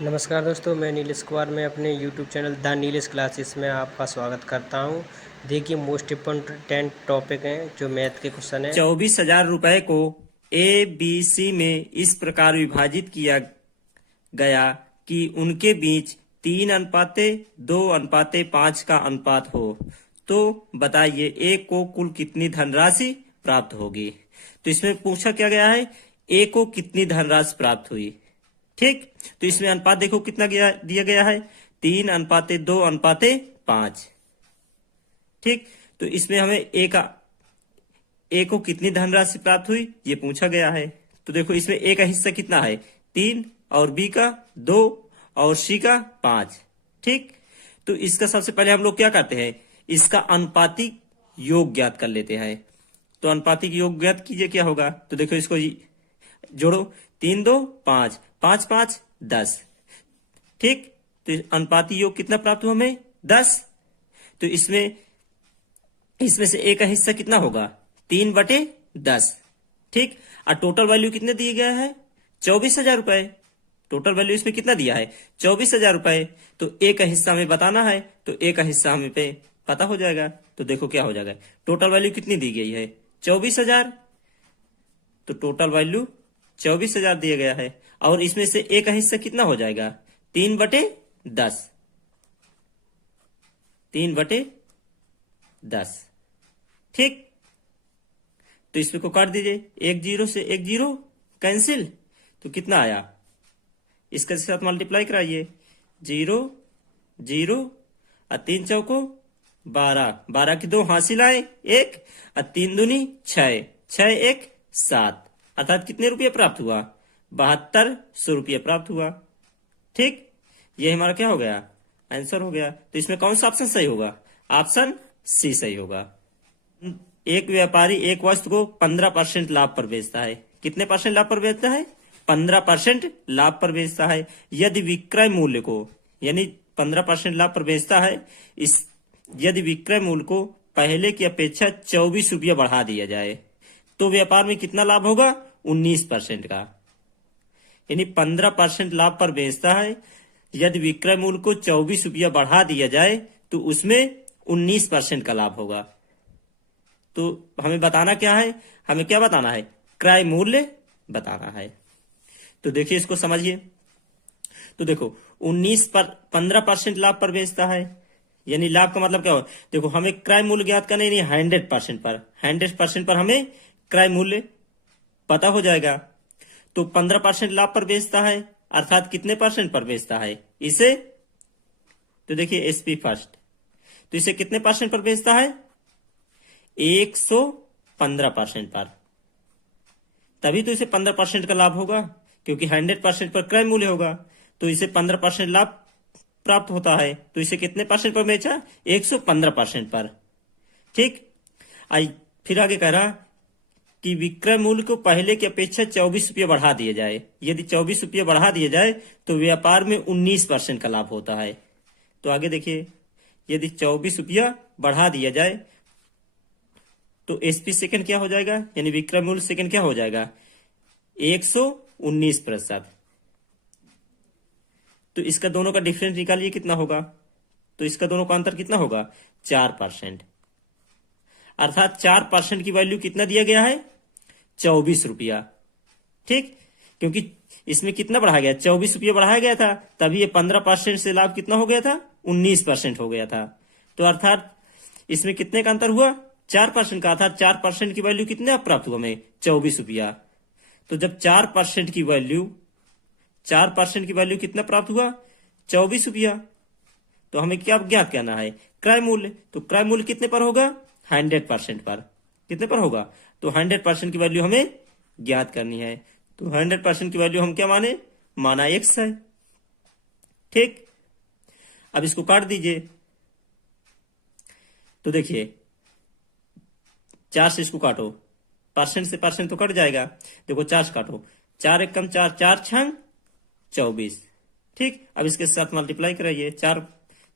नमस्कार दोस्तों, मैं नीलेश कुमार। मैं अपने YouTube channel the Nilesh classes में आपका स्वागत करता हूं। देखिए, मोस्ट इम्पोर्टेंट टॉपिक हैं जो मैथ के क्वेश्चन हैं। 24,000 रुपए को ए बी सी में इस प्रकार विभाजित किया गया कि उनके बीच 3:2:5 का अनुपात हो, तो बताइए ए को कुल कितनी धनराशि प्राप्त होगी। तो इसमें पूछा क्या गया है, ए को कितनी धनराशि प्राप्त हुई। ठीक, तो इसमें अनुपात देखो कितना दिया गया है, 3:2:5। ठीक, तो इसमें हमें ए को कितनी धनराशि प्राप्त हुई ये पूछा गया है। तो देखो इसमें ए का हिस्सा कितना है, 3, और बी का 2, और सी का 5। ठीक, तो इसका सबसे पहले हम लोग क्या करते हैं, इसका अनुपातिक योग ज्ञात कर लेते हैं। तो अनुपातिक योग ज्ञात कीजिए, क्या होगा। तो देखो इसको जोड़ो, 3 2 5, 5 5 10। ठीक, तो अनुपातिक योग कितना प्राप्त हुआ हमें, 10। तो इसमें से ए का हिस्सा कितना होगा, 3/10। ठीक, और टोटल वैल्यू कितने दिए गया है, 24,000 रुपए। टोटल वैल्यू इसमें कितना दिया है, 24,000 रुपए। तो ए का हिस्सा हमें बताना है, तो ए का हिस्सा हमें पे पता हो जाएगा। तो देखो क्या हो जाएगा, टोटल वैल्यू कितनी दी गई है, 24,000। तो टोटल वैल्यू 24,000 दिया गया है, और इसमें से ए का हिस्सा कितना हो जाएगा, 3/10। 3/10। ठीक, तो इसमें को काट दीजिए, 1 0 से 1 0 कैंसिल। तो कितना आया, इसके साथ मल्टीप्लाई कराइए, 0 0, और 3 चौको 12, 12 की 2 हासिल आए 1, और 3 दूनी 6, 6 1 7। अर्थात कितने रुपये प्राप्त हुआ, 7200 रुपये प्राप्त हुआ। ठीक, ये हमारा क्या हो गया, आंसर हो गया। तो इसमें कौन सा ऑप्शन सही होगा, ऑप्शन सी सही होगा। एक व्यापारी एक वस्तु को 15% लाभ पर बेचता है। कितने परसेंट लाभ पर बेचता है, 15% लाभ पर बेचता है। यदि विक्रय मूल्य को, यानी 15% लाभ पर बेचता है, यदि विक्रय मूल्य को पहले की अपेक्षा 24 रुपया बढ़ा दिया जाए, तो व्यापार में कितना लाभ होगा, 19% का। यानी 15% लाभ पर बेचता है, यदि विक्रय मूल्य को 24 रुपया बढ़ा दिया जाए, तो उसमें 19% का लाभ होगा। तो हमें बताना क्या है, हमें क्या बताना है, क्रय मूल्य बताना है। तो देखिए इसको समझिए। तो देखो 15% लाभ पर बेचता है, यानी लाभ का मतलब क्या हो, देखो हमें क्रय मूल्य ज्ञात करना है, 100% पर, 100% पर हमें क्रय मूल्य पता हो जाएगा। तो 15% लाभ पर बेचता है, अर्थात कितने परसेंट पर बेचता है इसे। तो देखिए एसपी फर्स्ट, तो इसे कितने परसेंट पर बेचता है, 115% पर। तभी तो इसे 15% का लाभ होगा, क्योंकि 100% पर क्रय मूल्य होगा, तो इसे 15% लाभ प्राप्त होता है। तो इसे कितने परसेंट पर बेचा, 115% पर। ठीक, आई फिर आगे कह रहा कि विक्रय मूल्य को पहले की अपेक्षा 24 रुपये बढ़ा दिया जाए। यदि 24 रुपये बढ़ा दिया जाए, तो व्यापार में 19% का लाभ होता है। तो आगे देखिए, यदि 24 रुपया बढ़ा दिया जाए, तो एसपी सेकंड क्या हो जाएगा, यानी विक्रय मूल्य सेकंड क्या हो जाएगा, 119%। तो इसका दोनों का डिफरेंस निकालिए कितना होगा। तो इसका दोनों का अंतर कितना होगा, 4%। अर्थात 4% की वैल्यू कितना दिया गया है, 24 रुपया। ठीक, क्योंकि इसमें कितना बढ़ाया गया, 24 रुपया बढ़ाया गया था, तभी ये 15% से लाभ कितना हो गया था, 19% हो गया था। तो अर्थात इसमें कितने का अंतर हुआ, 4% का। अर्थात 4% की वैल्यू कितने प्राप्त हुआ हमें, 24 रुपया। तो जब 4% की वैल्यू, 4% की वैल्यू कितना प्राप्त हुआ, 24 रुपया, तो हमें क्या ज्ञात करना है, क्रय मूल्य। तो क्रय मूल्य कितने पर होगा, 100% पर। कितने पर होगा, तो 100% की वैल्यू हमें ज्ञात करनी है। तो 100% की वैल्यू हम क्या माना x है। ठीक, अब इसको काट दीजिए। तो देखिए 4 से इसको काटो, परसेंट से परसेंट तो कट जाएगा। देखो 4 से काटो, 4 1 कम 4, 4 6 24। ठीक, अब इसके साथ मल्टीप्लाई कराइए, 4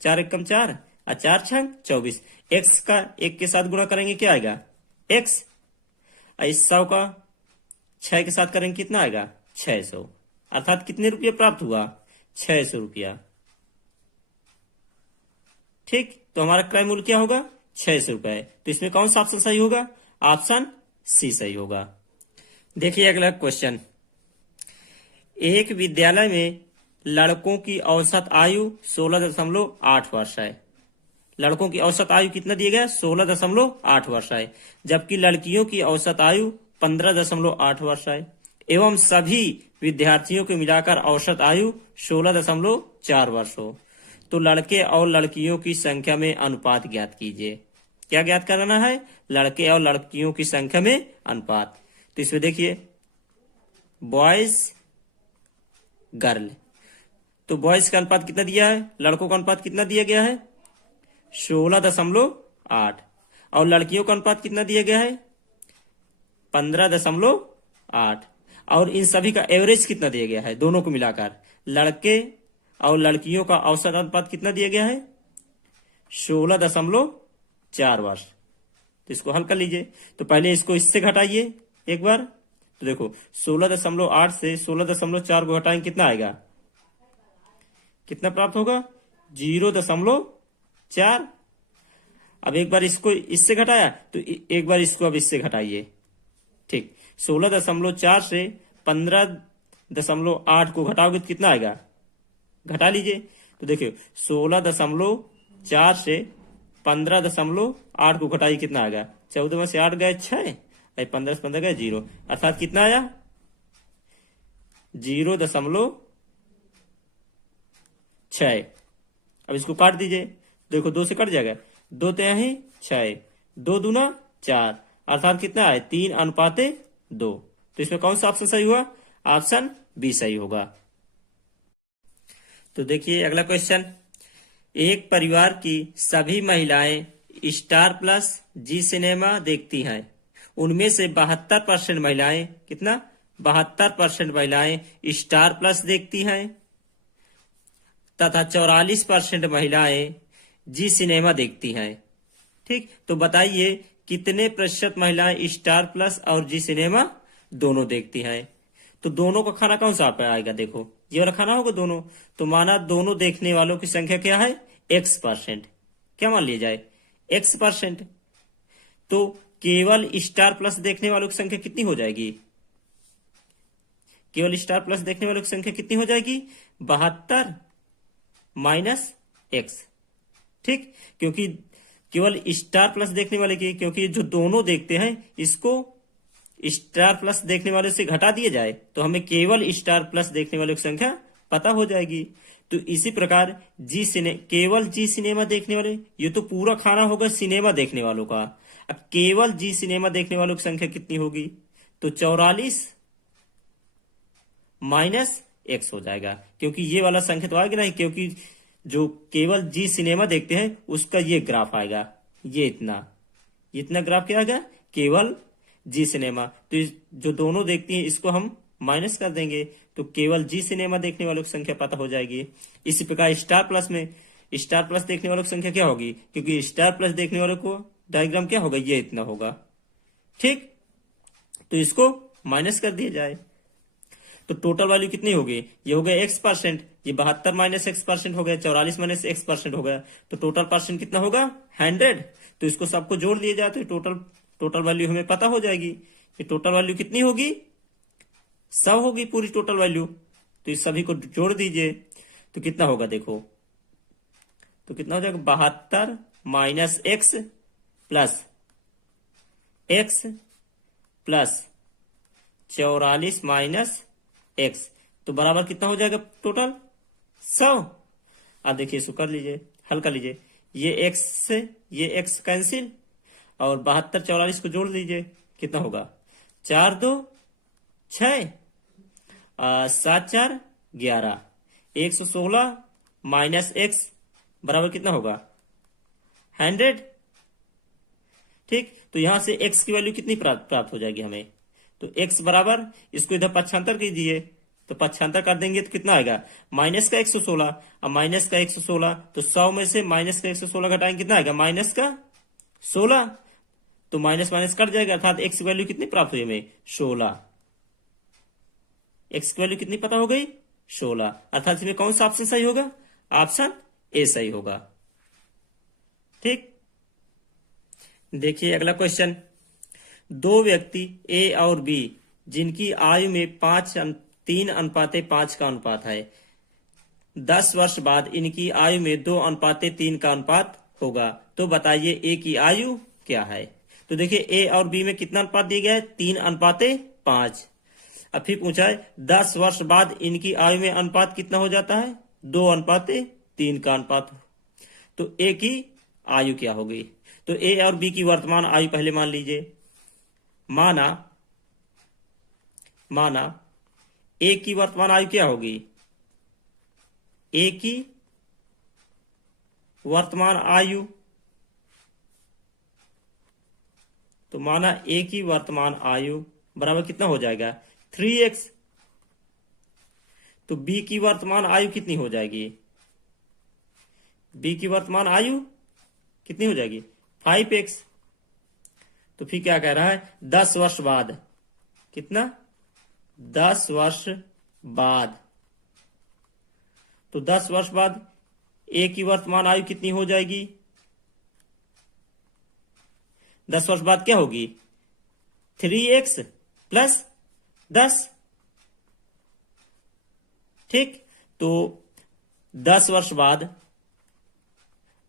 4 1 कम 4, और 4 6 24। एक्स का 1 के साथ गुणा करेंगे क्या आएगा, x। इस 100 का 6 के साथ करेंगे कितना आएगा, 600। अर्थात कितने रुपये प्राप्त हुआ, 600 रुपया। ठीक, तो हमारा क्रय मूल्य क्या होगा? 600 रुपए। तो इसमें कौन सा ऑप्शन सही होगा? ऑप्शन सी सही होगा। देखिए अगला क्वेश्चन, एक विद्यालय में लड़कों की औसत आयु 16.8 वर्ष है। लड़कों की औसत आयु कितना दिया गया? 16.8 वर्ष है, जबकि लड़कियों की औसत आयु 15.8 वर्ष है, एवं सभी विद्यार्थियों को मिलाकर औसत आयु 16.4 वर्ष हो, तो लड़के और लड़कियों की संख्या में अनुपात ज्ञात कीजिए। क्या ज्ञात करना है? लड़के और लड़कियों की संख्या में अनुपात। तो इसमें देखिए बॉयज गर्ल, तो बॉयज का अनुपात कितना दिया है? लड़कों का अनुपात कितना दिया गया है? 16.8, और लड़कियों का अनुपात कितना दिया गया है? 15.8, और इन सभी का एवरेज कितना दिया गया है? दोनों को मिलाकर लड़के और लड़कियों का औसत अनुपात कितना दिया गया है? 16.4 वर्ष। तो इसको हल कर लीजिए। तो पहले इसको इससे घटाइए एक बार। तो देखो 16.8 से 16.4 को घटाएंगे, कितना आएगा? कितना प्राप्त होगा? 0.4। अब एक बार इसको इससे घटाया तो एक बार इसको अब इससे घटाइए। ठीक, 16.4 से 15.8 को घटाओगे तो कितना आएगा? घटा लीजिए। तो देखिए 16.4 से 15.8 को घटाइए, कितना आएगा? 14 में से 8 गए 6, 15 से 15 गए 0, अर्थात कितना आया? 0.6। अब इसको काट दीजिए। देखो 2 से कट जाएगा, 2 तो यही 6, 2 दूना 4, अर्थात कितना है? 3:2। तो इसमें कौन सा ऑप्शन सही हुआ? ऑप्शन बी सही होगा। तो देखिए अगला क्वेश्चन, एक परिवार की सभी महिलाएं स्टार प्लस जी सिनेमा देखती हैं। उनमें से 72% महिलाएं, कितना? 72% महिलाएं स्टार प्लस देखती हैं तथा 44% महिलाएं जी सिनेमा देखती हैं। ठीक, तो बताइए कितने प्रतिशत महिलाएं स्टार प्लस और जी सिनेमा दोनों देखती हैं? तो दोनों का खाना कौन सा आएगा? देखो ये वाला खाना होगा दोनों, तो माना दोनों देखने वालों की संख्या क्या है? X%। क्या मान लिया जाए? X%। तो केवल स्टार प्लस देखने वालों की संख्या कितनी हो जाएगी? केवल स्टार प्लस देखने वालों की संख्या कितनी हो जाएगी? 72 माइनस X। ठीक, क्योंकि केवल स्टार प्लस देखने वाले की, क्योंकि जो दोनों देखते हैं इसको स्टार प्लस देखने वाले से घटा दिया जाए तो हमें केवल स्टार प्लस देखने वालों की संख्या पता हो जाएगी। तो इसी प्रकार केवल जी सिनेमा देखने वाले, ये तो पूरा खाना होगा सिनेमा देखने वालों का। अब केवल जी सिनेमा देखने वालों की संख्या कितनी होगी? तो 44 माइनस X हो जाएगा, क्योंकि ये वाला संख्या तो आएगा नहीं, क्योंकि जो केवल जी सिनेमा देखते हैं उसका ये ग्राफ आएगा, ये इतना ग्राफ क्या आएगा? केवल जी सिनेमा। तो जो दोनों देखती हैं इसको हम माइनस कर देंगे, तो केवल जी सिनेमा देखने वालों की संख्या पता हो जाएगी। इसी प्रकार स्टार प्लस में स्टार प्लस देखने वालों की संख्या क्या होगी? क्योंकि स्टार प्लस देखने वालों को डायग्राम क्या होगा? ये इतना होगा। ठीक, तो इसको माइनस कर दिया जाए तो टोटल वैल्यू कितनी होगी? ये हो गया X%, ये 72 माइनस X% हो गया, 44 माइनस X% हो गया, तो टोटल परसेंट कितना होगा? 100। तो इसको सबको जोड़ दिया जाए तो टोटल वैल्यू हमें पता हो जाएगी। ये टोटल वैल्यू कितनी होगी? 100 होगी पूरी टोटल वैल्यू। तो इस सभी को जोड़ दीजिए तो कितना होगा? देखो तो कितना हो जाएगा? 72 minus X plus 44 minus X, तो बराबर कितना हो जाएगा टोटल? 100। अब देखिए इसको कर लीजिए, हल कर लीजिए। ये X से ये X कैंसिल और 72 44 को जोड़ दीजिए, कितना होगा? 4 2 6 7 4 11, 116 माइनस X बराबर कितना होगा? 100। ठीक, तो यहां से X की वैल्यू कितनी प्राप्त हो जाएगी हमें? तो X बराबर, इसको इधर पक्षांतर कीजिए, तो पक्षांतर कर देंगे तो कितना आएगा? माइनस का 116। अब माइनस का 116, तो 100 में से माइनस का 116 घटाएंगे, कितना आएगा? माइनस का 16। तो माइनस माइनस कट जाएगा, अर्थात X की वैल्यू कितनी प्राप्त हुई हमें? 16। X की वैल्यू कितनी पता हो गई? 16, अर्थात इसमें कौन सा ऑप्शन सही होगा? ऑप्शन ए सही होगा। ठीक, देखिए अगला क्वेश्चन। दो व्यक्ति ए और बी जिनकी आयु में 3:5 का अनुपात है, 10 वर्ष बाद इनकी आयु में 2:3 का अनुपात होगा, तो बताइए ए की आयु क्या है? तो देखिए ए और बी में कितना अनुपात दिया गया है? 3:5। अब फिर पूछा है 10 वर्ष बाद इनकी आयु में अनुपात कितना हो जाता है? 2:3 का अनुपात। तो ए की आयु क्या होगी? तो ए और बी की वर्तमान आयु पहले मान लीजिए। माना ए की वर्तमान आयु क्या होगी? ए की वर्तमान आयु, तो माना ए की वर्तमान आयु बराबर कितना हो जाएगा? 3x। तो बी की वर्तमान आयु कितनी हो जाएगी? बी की वर्तमान आयु कितनी हो जाएगी? 5x। तो फिर क्या कह रहा है? 10 वर्ष बाद। कितना? 10 वर्ष बाद। तो 10 वर्ष बाद ए की वर्तमान आयु कितनी हो जाएगी? 10 वर्ष बाद क्या होगी? 3x plus 10। ठीक, तो 10 वर्ष बाद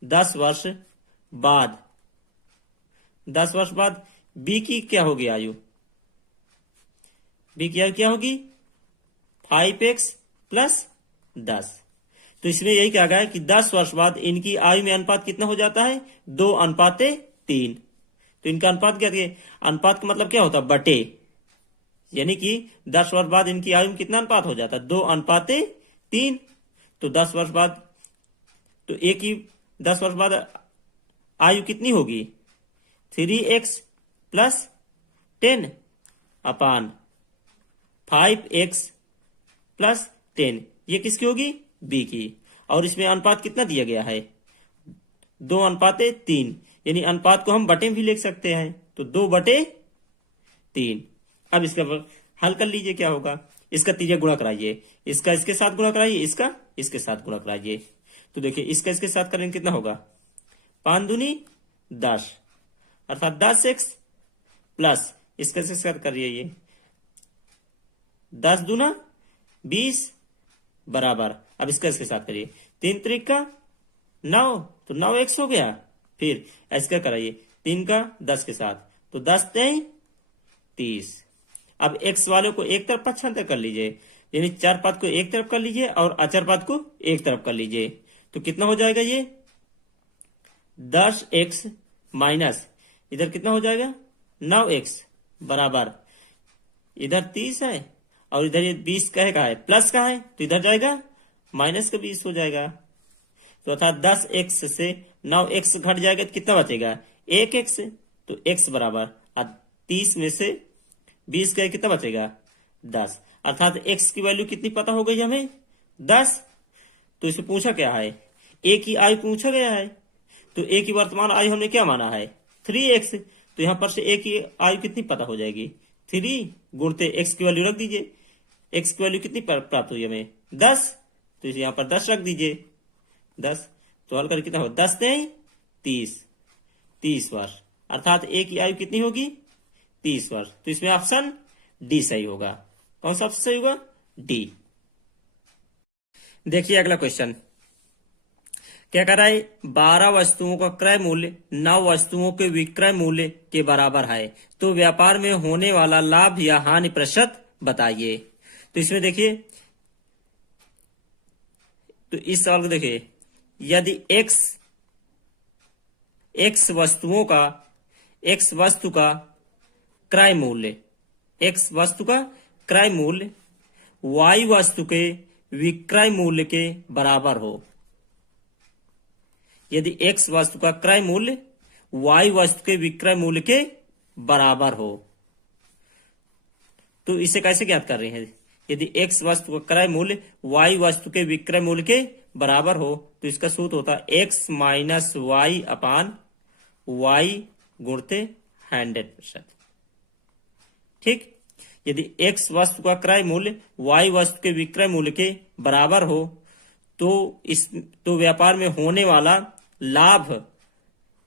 10 वर्ष बाद बी की क्या होगी आयु? बी की आयु क्या होगी? 5x plus 10। तो इसमें यही कहा गया है कि 10 वर्ष बाद इनकी आयु में अनुपात कितना हो जाता है? 2:3। तो इनका अनुपात क्या है? अनुपात का मतलब क्या होता है? बटे। यानी कि 10 वर्ष बाद इनकी आयु में कितना अनुपात हो जाता है? 2:3। तो 10 वर्ष बाद, तो ए की 10 वर्ष बाद आयु कितनी होगी? 3x प्लस 10 अपान 5x प्लस 10। ये किसकी होगी? बी की। और इसमें अनुपात कितना दिया गया है? 2:3। यानी अनुपात को हम बटे में भी लिख सकते हैं, तो 2/3। अब इसका हल कर लीजिए, क्या होगा? इसका तिर्यक गुणा कराइए, इसका इसके साथ गुणा कराइए, इसका इसके साथ गुणा कराइए। तो देखिए इसका इसके साथ करेंगे कितना होगा? 5 दूनी 10, अर्थात 10x प्लस इसका इसके साथ करिए, ये 10 दूना 20 बराबर। अब इसका इसके साथ करिए, 3 त्रिक 9, तो 9x हो गया। फिर इसका कराइए 3 का 10 के साथ, तो 10 3 30। अब x वाले को एक तरफ पक्षांतर कर लीजिए, यानी चर पद को एक तरफ कर लीजिए और अचर पद को एक तरफ कर लीजिए। तो कितना हो जाएगा? ये 10x माइनस इधर कितना हो जाएगा? 9x बराबर, इधर 30 है और इधर ये 20 का है प्लस का है, तो इधर जाएगा माइनस का 20 हो जाएगा। तो अर्थात 10x से 9x घट जाएगा तो कितना बचेगा? 1x। तो x बराबर 30 में से 20 का कितना बचेगा? 10। अर्थात x की वैल्यू कितनी पता हो गई हमें? 10। तो इसे पूछा क्या है? a की आयु पूछा गया है। तो a की वर्तमान आयु हमने क्या माना है? 3x। तो यहां पर से a की आयु कितनी पता हो जाएगी? 3 गुणते x की वैल्यू रख दीजिए। x की वैल्यू कितनी प्राप्त हुई हमें? 10। तो इसे यहां पर 10 रख दीजिए, 10। तो हल कर कितना हो? 10 नहीं 30 वर्ष। अर्थात a की आयु कितनी होगी? 30 वर्ष। तो इसमें ऑप्शन डी सही होगा। कौन सा ऑप्शन सही होगा? डी। देखिए अगला क्वेश्चन क्या कर रहा है? 12 वस्तुओं का क्रय मूल्य 9 वस्तुओं के विक्रय मूल्य के बराबर है, तो व्यापार में होने वाला लाभ या हानि प्रतिशत बताइए। तो इसमें देखिए, तो इस सवाल को देखिए, यदि x वस्तु का क्रय मूल्य, x वस्तु का क्रय मूल्य y वस्तु के विक्रय मूल्य के बराबर हो, यदि x वस्तु का क्रय मूल्य y वस्तु के विक्रय मूल्य के बराबर हो, तो इसे कैसे ज्ञात कर रहे हैं? यदि x वस्तु का क्रय मूल्य y वस्तु के विक्रय मूल्य के बराबर हो, तो इसका सूत्र होता है x माइनस वाई अपान y गुणते 100%। ठीक, यदि x वस्तु का क्रय मूल्य y वस्तु के विक्रय मूल्य के बराबर हो तो व्यापार में होने वाला लाभ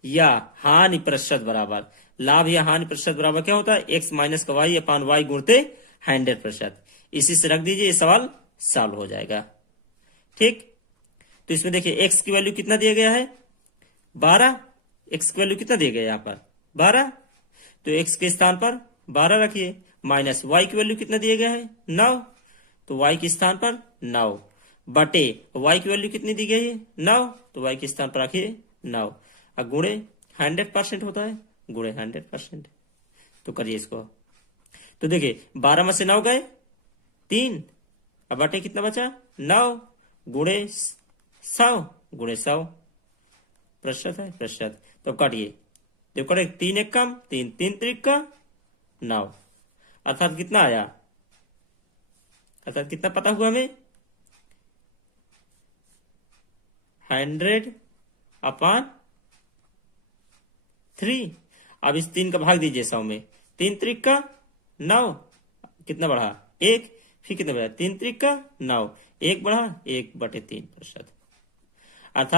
या हानि प्रतिशत बराबर, लाभ या हानि प्रतिशत बराबर क्या होता है, x माइनस का वाई अपान वाई गुणते 100%। इसी से रख दीजिए, ये सवाल सॉल्व हो जाएगा। ठीक, तो इसमें देखिए x की वैल्यू कितना दिया गया है 12, x की वैल्यू कितना दिया गया है यहाँ पर 12, तो x के स्थान पर 12 रखिए, माइनस y की वैल्यू कितना दिया गया है 9, तो y के स्थान पर 9 बटे y की वैल्यू कितनी दी गई है 9, तो y के स्थान पर रखिए 9, और गुणे 100% होता है, गुणे 100%। तो करिए इसको, तो देखिए 12 में से 9 गए 3, अब बटे कितना बचा 9 गुणे 100 गुणे 100 प्रतिशत है प्रतिशत। तो अब काटिए, जब कटे 3 एक कम 3, 3 त्रिक का 9, अर्थात कितना आया, अर्थात कितना पता हुआ हमें 100/3। अब इस 3 का भाग दीजिए 100 में, 3 त्रिक का 9, कितना बढ़ा 1, फिर कितना बढ़ा 3 त्रिक का 9, 1 बढ़ा 1/3%। अर्थात